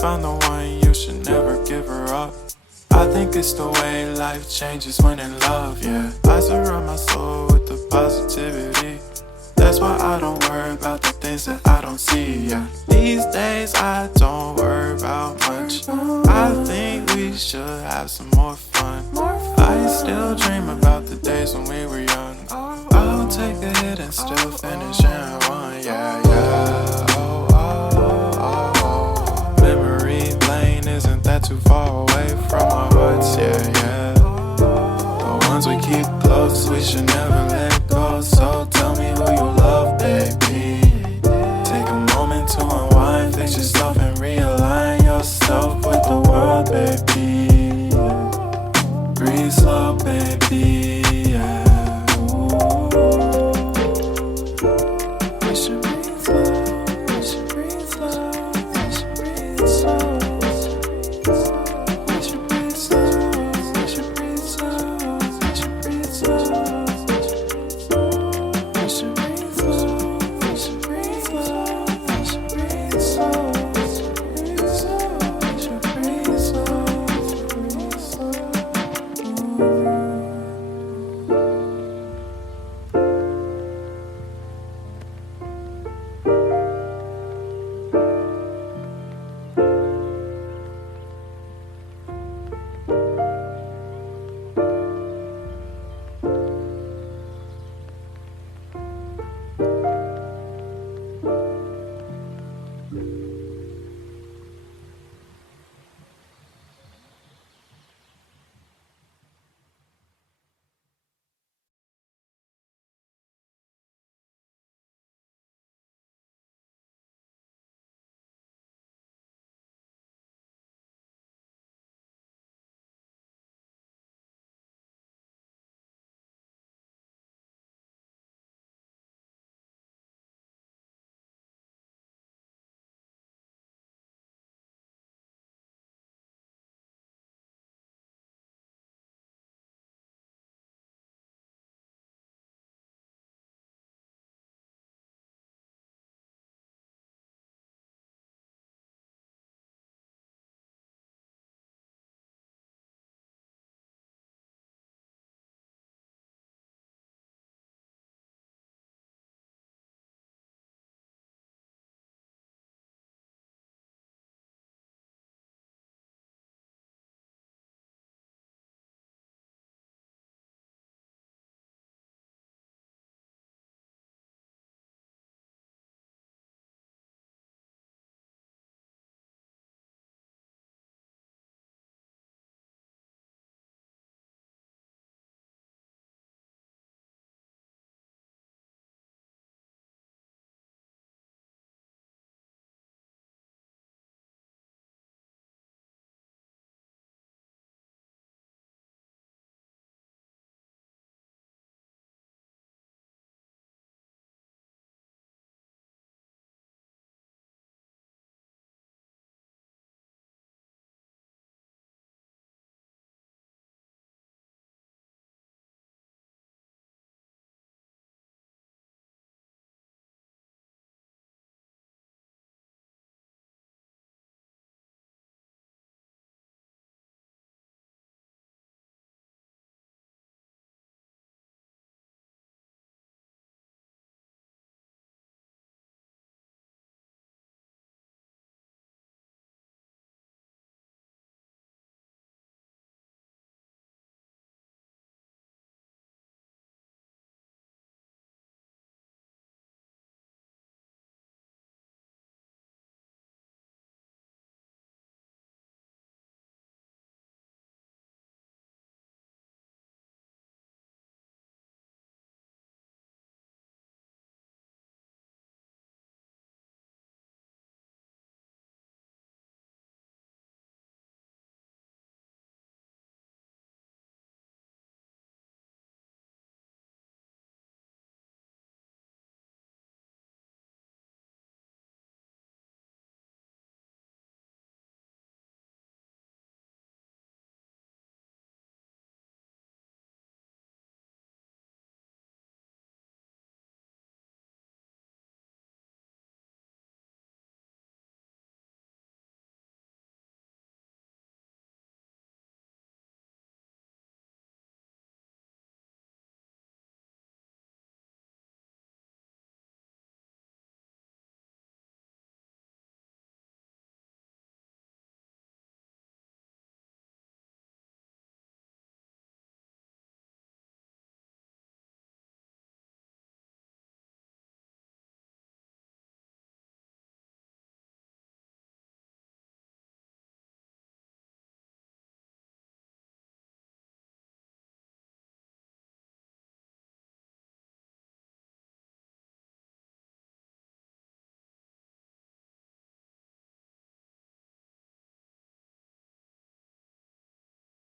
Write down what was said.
found the one, you should never give her up. I think it's the way life changes when in love, yeah. I surround my soul with the positivity. That's why I don't worry about the things that I don't see, yeah. These days I don't worry about much. I think we should have some more fun. I still dream about the days when we were young. I'll take a hit and still finish and one, yeah, yeah. Oh, oh, oh, oh. Memory lane, isn't that too far away from our hearts, yeah, yeah. The ones we keep close, we should never let